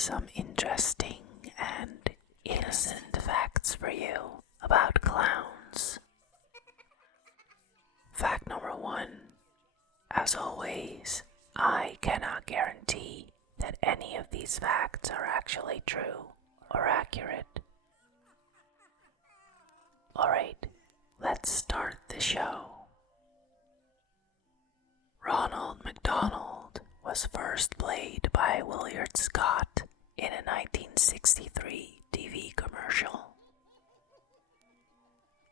some interesting and innocent facts for you about clowns. Fact number 1. As always, I cannot guarantee that any of these facts are actually true or accurate. Alright, let's start the show. Ronald McDonald was first played by Willard Scott in a 1963 TV commercial.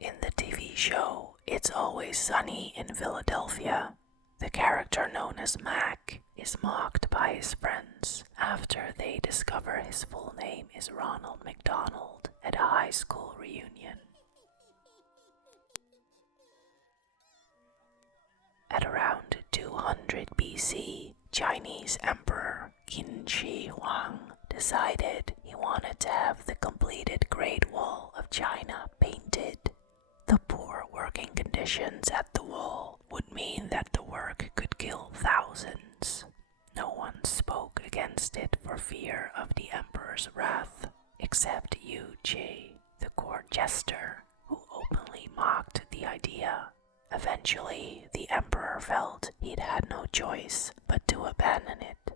In the TV show It's Always Sunny in Philadelphia, the character known as Mac is mocked by his friends after they discover his full name is Ronald McDonald at a high school reunion. At around 200 BC, Chinese Emperor Qin Shi Huang decided he wanted to have the completed Great Wall of China painted. The poor working conditions at the wall would mean that the work could kill thousands. No one spoke against it for fear of the emperor's wrath, except Yu Qi, the court jester, who openly mocked the idea. Eventually, the emperor felt he'd had no choice but to abandon it.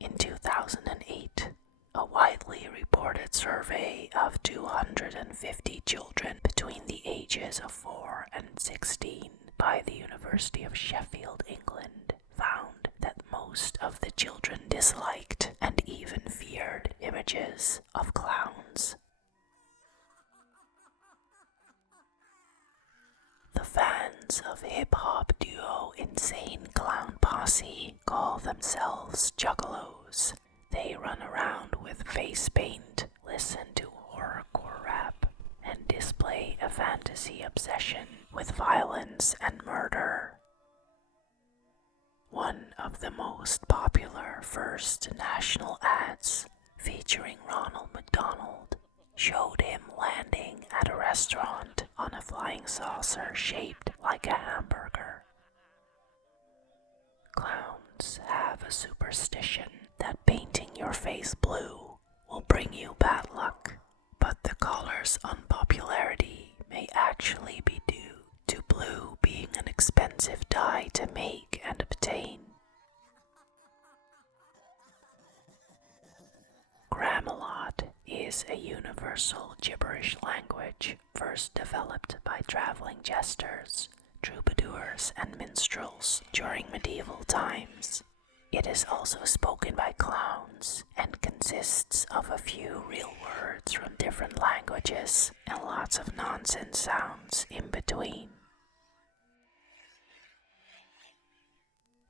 In 2008, a widely reported survey of 250 children between the ages of 4 and 16 by the University of Sheffield, England, found that most of the children disliked and even feared images of clowns. The fans of hip-hop duo Insane Clown Posse call themselves juggalos. They run around with face paint, listen to horrorcore rap, and display a fantasy obsession with violence and murder. One of the most popular first national ads, featuring Ronald McDonald, showed him landing at a restaurant on a flying saucer shaped like a hamburger. Clowns have a superstition that painting your face blue will bring you bad luck, but the color's unpopularity may actually be due to blue being an expensive dye to make and obtain. Gramalot is a universal gibberish language first developed by traveling jesters, troubadours, and minstrels during medieval times. It is also spoken by clowns and consists of a few real words from different languages and lots of nonsense sounds in between.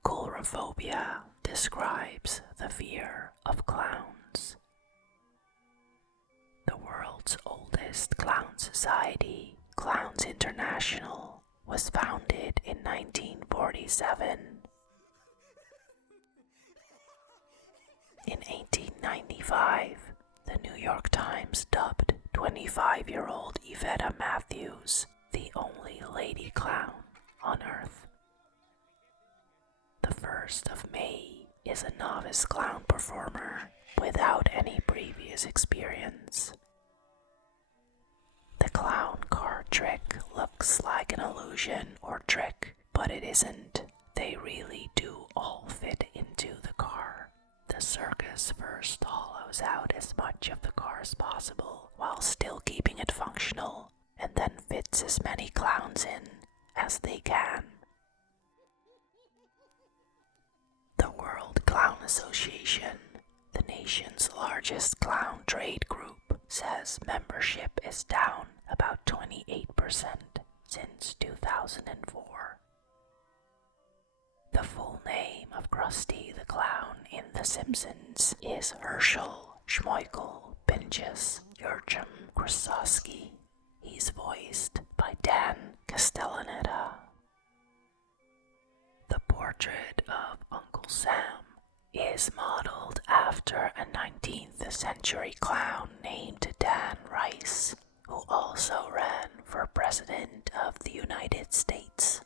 Coulrophobia describes the fear of clowns. The world's oldest clown society, Clowns International, was founded in 1947. In 1895, the New York Times dubbed 25-year-old Yvetta Matthews the only lady clown on Earth. The 1st of May is a novice clown performer without any previous experience. The clown car trick looks like an illusion or trick, but it isn't. They really do all fit into the car. The circus first hollows out as much of the car as possible while still keeping it functional, and then fits as many clowns in as they can. The World Clown Association, the nation's largest clown trade group, says membership is down about 28% since 2004. The full name of Krusty the Clown in The Simpsons is Herschel Schmeichel Pinchas Jurgen Krasowski. He's voiced by Dan Castellaneta. The portrait of Uncle Sam is modeled after a 19th century clown named Dan Rice, who also ran for President of the United States.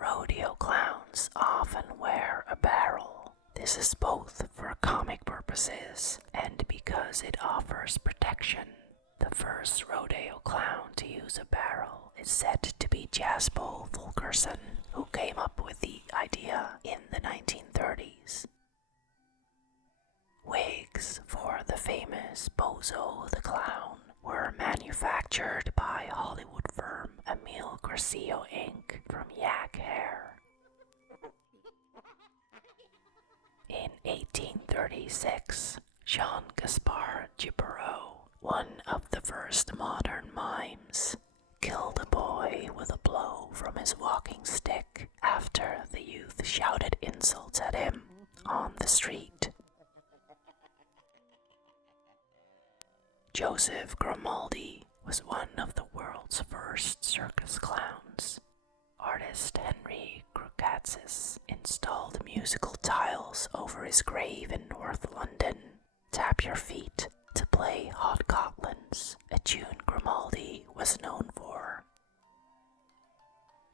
Rodeo clowns This is both for comic purposes and because it offers protection. The first rodeo clown to use a barrel is said to be Jasper Fulkerson, who came up with the idea in the 1930s. Wigs for the famous Bozo the Clown were manufactured by Hollywood firm Emile Gracio Inc. from yak hair. In 1836, Jean-Gaspard Gibereau, one of the first modern mimes, killed a boy with a blow from his walking stick after the youth shouted insults at him on the street. Joseph Grimaldi was one of the world's first circus clowns. Artist Henry Crocatzis installed musical tiles over his grave in North London. Tap your feet to play Hot Goblins, a tune Grimaldi was known for.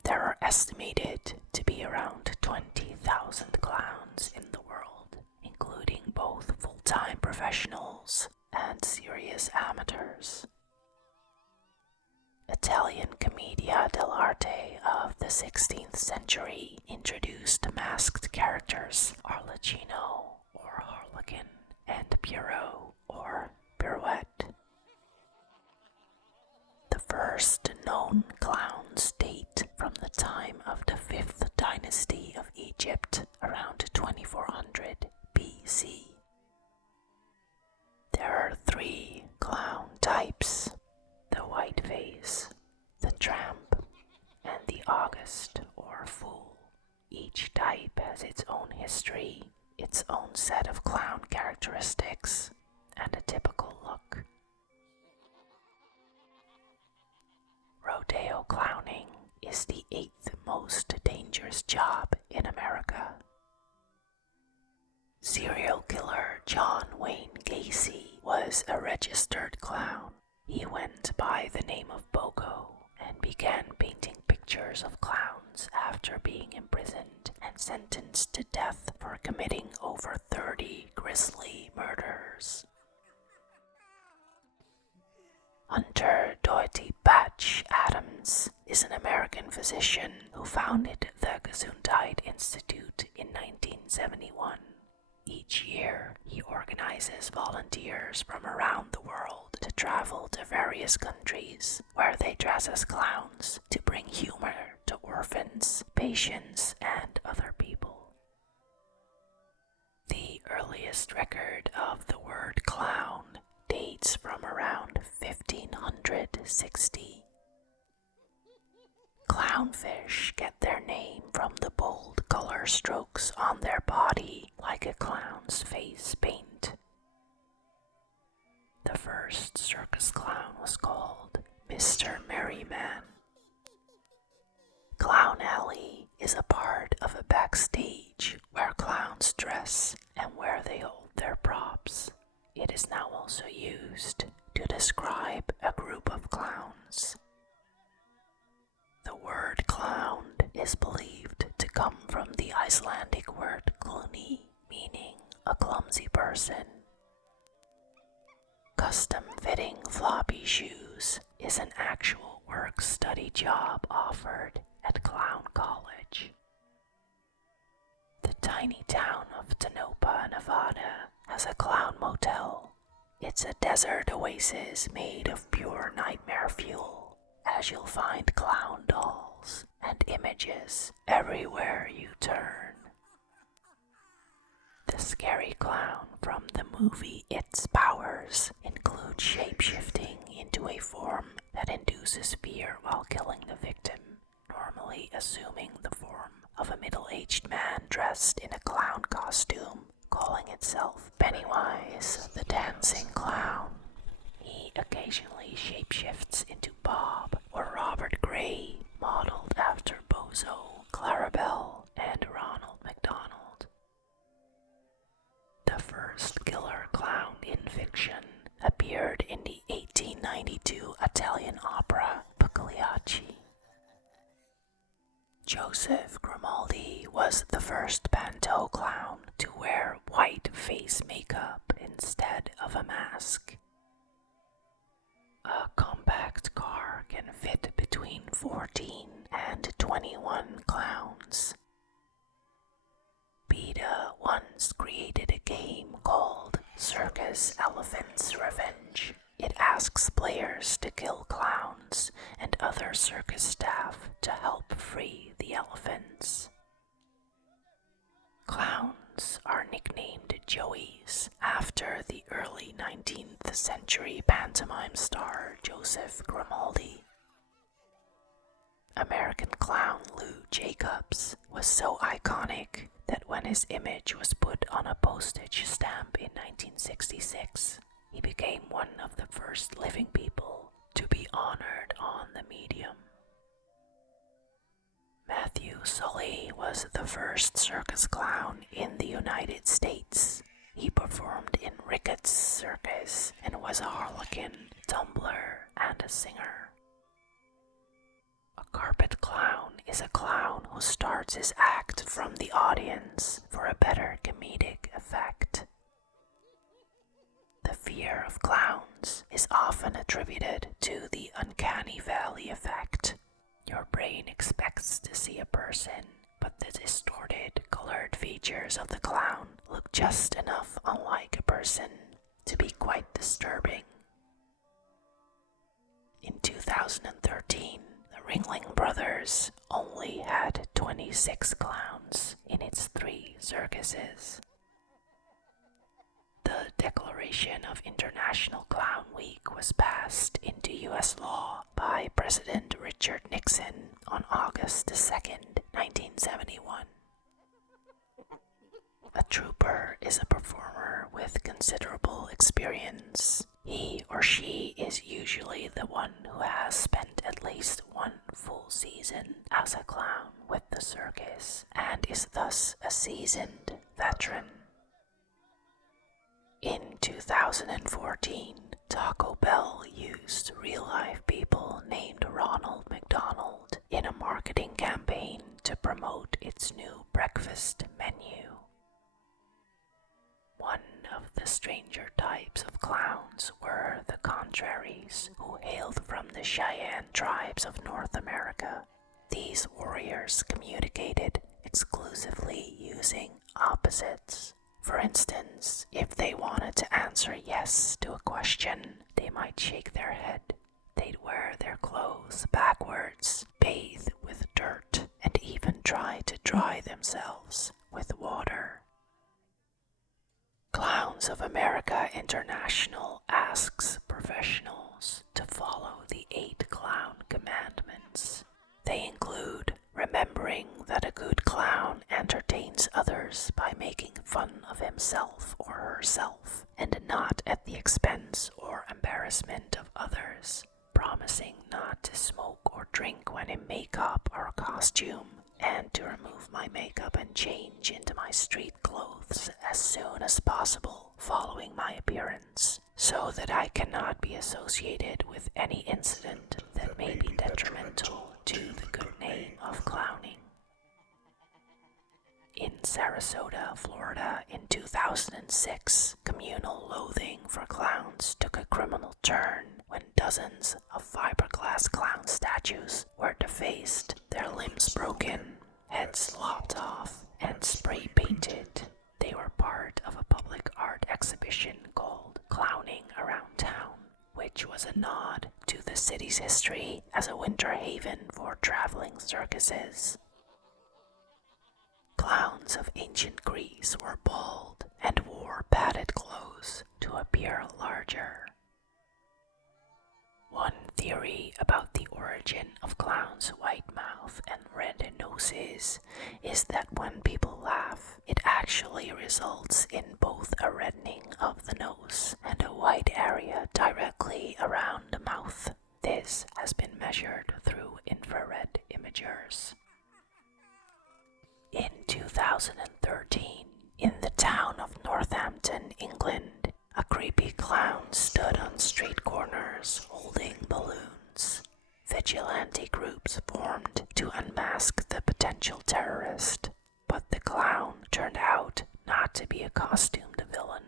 There are estimated to be around 20,000 clowns in the world, including both full-time professionals and serious amateurs. Italian commedia dell'arte of the 16th century introduced masked characters Arlecchino or Harlequin and Pierrot or Pirouette. The first known clowns date from the time of the 5th dynasty of Egypt around 2400 BC. There are 3 clown types: the white face, the tramp, and the august or fool. Each type has its own history, its own set of clown characteristics, and a typical look. Rodeo clowning is the 8th most dangerous job in America. Serial killer John Wayne Gacy was a registered clown. He went by the name of Bogo and began painting pictures of clowns after being imprisoned and sentenced to death for committing over 30 grisly murders. Hunter Doherty Patch Adams is an American physician who founded the Gesundheit Institute in 1971. Each year, he organizes volunteers from around the world to travel to various countries where they dress as clowns to bring humor to orphans, patients, and other people. The earliest record of the word clown dates from around 1560. Clownfish get their name from the bold color strokes on their body like a clown's face paint. The first circus clown was called Mr. Merryman. Clown Alley is a part of a backstage where clowns dress and where they hold their props. It is now also used to describe a group of clowns. The word clown is believed to come from the Icelandic word kluni, meaning a clumsy person. Custom-fitting floppy shoes is an actual work-study job offered at Clown College. The tiny town of Tonopah, Nevada has a clown motel. It's a desert oasis made of pure nightmare fuel, as you'll find clown dolls and images everywhere you turn. The scary clown from the movie Its powers include shape-shifting into a form that induces fear while killing the victim, normally assuming the form of a middle-aged man dressed in a clown costume, calling itself Pennywise the Dancing Clown. He occasionally shapeshifts into Bob or Robert Gray, modeled after Bozo, Clarabelle, and Ronald McDonald. The first killer clown in fiction appeared in the 1892 Italian opera Pagliacci. Joseph Grimaldi was the first panto clown to wear white face makeup instead of a mask. A compact car can fit between 14 and 21 clowns. PETA once created a game called Circus Elephant's Revenge. It asks players to kill clowns and other circus staff to help free the elephants. Clowns are nicknamed Joeys after the early 19th century pantomime star Joseph Grimaldi. American clown Lou Jacobs was so iconic that when his image was put on a postage stamp in 1966, he became one of the first living people to be honored on the medium. Matthew Sully was the first circus clown in the United States. He performed in Ricketts Circus and was a harlequin, tumbler, and a singer. A carpet clown is a clown who starts his act from the audience for a better comedic effect. The fear of clowns is often attributed to the uncanny valley effect. Your brain expects to see a person, but the distorted, colored features of the clown look just enough unlike a person to be quite disturbing. In 2013, the Ringling Brothers only had 26 clowns in its 3 circuses. The Declaration of International Clown Week was passed into U.S. law by President Richard Nixon on August 2, 1971. A trooper is a performer with considerable experience. He or she is usually the one who has spent at least 1 full season as a clown with the circus and is thus a seasoned veteran. In 2014, Taco Bell used real-life people named Ronald McDonald in a marketing campaign to promote its new breakfast menu. One of the stranger types of clowns were the Contraries, who hailed from the Cheyenne tribes of North America. These warriors communicated exclusively using opposites. For instance, if they wanted to answer yes to a question, they might shake their head. They'd wear their clothes backwards, bathe with dirt, and even try to dry themselves with water. Clowns of America International asks professionals to follow the 8 clown commandments. They include remembering that a good clown entertains others by making fun of himself or herself, and not at the expense or embarrassment of others, promising not to smoke or drink when in makeup or costume, and to remove my makeup and change into my street clothes as soon as possible following my appearance, so that I cannot be associated with any incident that may be detrimental to the good name of clowning. In Sarasota, Florida in 2006, communal loathing for clowns took a criminal turn when dozens of fiberglass clown statues were defaced, their limbs broken, heads lopped off, and spray painted. They were part of a public art exhibition called Clowning Around Town, which was a nod to the city's history as a winter haven for traveling circuses. Clowns of ancient Greece were bald and wore padded clothes to appear larger. One theory about the origin of clowns' white mouth and red noses is that when people laugh, it actually results in both a reddening of the nose and a white area directly around the mouth. This has been measured through infrared imagers. In 2013, in the town of Northampton, England, a creepy clown stood on street corners holding balloons. Vigilante groups formed to unmask the potential terrorist. But the clown turned out not to be a costumed villain.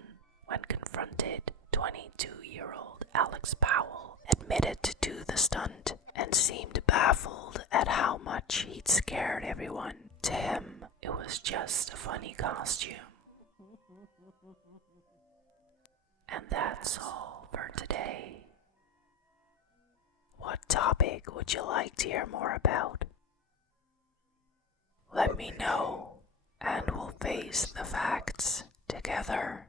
When confronted, 22-year-old Alex Powell admitted to do the stunt and seemed baffled at how much he'd scared everyone. To him, it was just a funny costume. And that's all for today. What topic would you like to hear more about? Let me know, and we'll face the facts together.